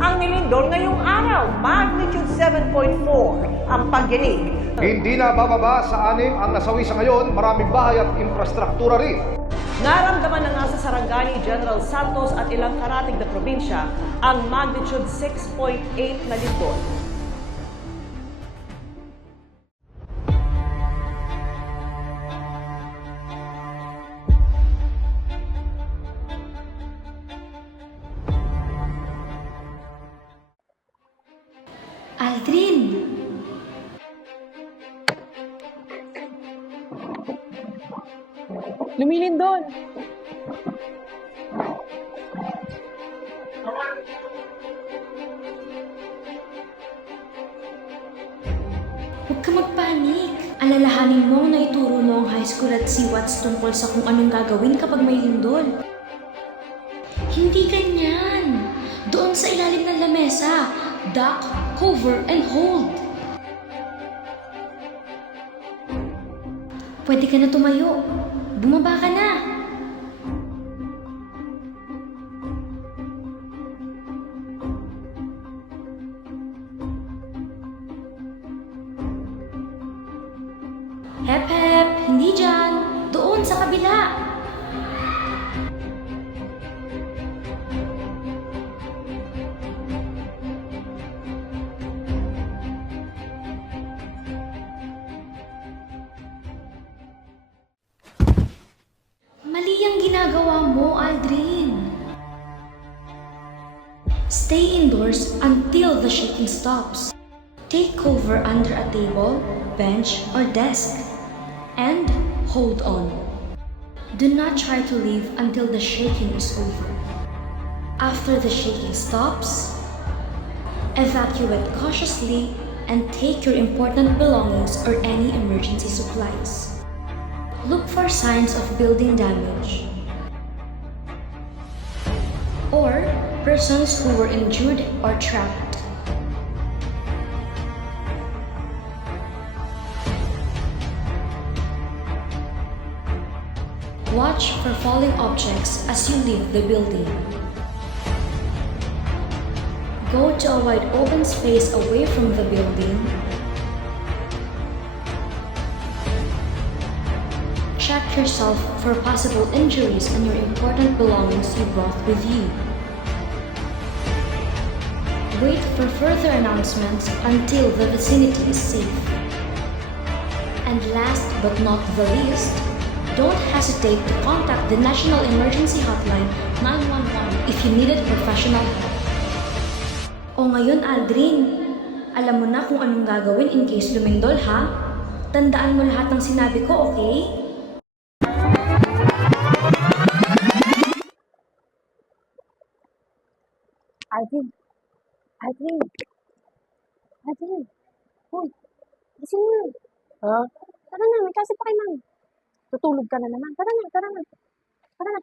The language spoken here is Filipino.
ang nilindol ngayong araw. Magnitude 7.4 ang pagginig. Hindi na bababa sa 6 ang nasawi sa ngayon, maraming bahay at infrastruktura rin. Naramdaman na nga sa Sarangani, General Santos at ilang karatig na probinsya ang magnitude 6.8 na lindol. Aldrin! Lumilindol! Huwag ka magpanik. Alalahanin mo ang naituro noong high school at CWATS tungkol sa kung anong gagawin kapag may lindol. Hindi ganyan. Doon sa ilalim ng lamesa. Duck, cover, and hold. Pwede ka na tumayo. Bumaba ka na. Hep hep, hindi dyan. Doon sa kabila. Mali ang ginagawa mo, Aldrin. Stay indoors until the shaking stops. Take cover under a table, bench, or desk. And hold on. Do not try to leave until the shaking is over. After the shaking stops, evacuate cautiously and take your important belongings or any emergency supplies. Look for signs of building damage or persons who were injured or trapped. Watch for falling objects as you leave the building. Go to a wide open space away from the building. Check yourself for possible injuries and your important belongings you brought with you. Wait for further announcements until the vicinity is safe. And last but not the least, don't hesitate to contact the National Emergency Hotline 911 if you needed professional help. O ngayon, Aldrin, alam mo na kung anong gagawin in case lumindol, ha? Tandaan mo lahat ng sinabi ko, okay? Aldrin! Aldrin! Aldrin! Hoy! Gising mo! Ha? Tara na, may klase pa kay ma'am. Tutulog ka na naman. Tara na, tara na. Tara na.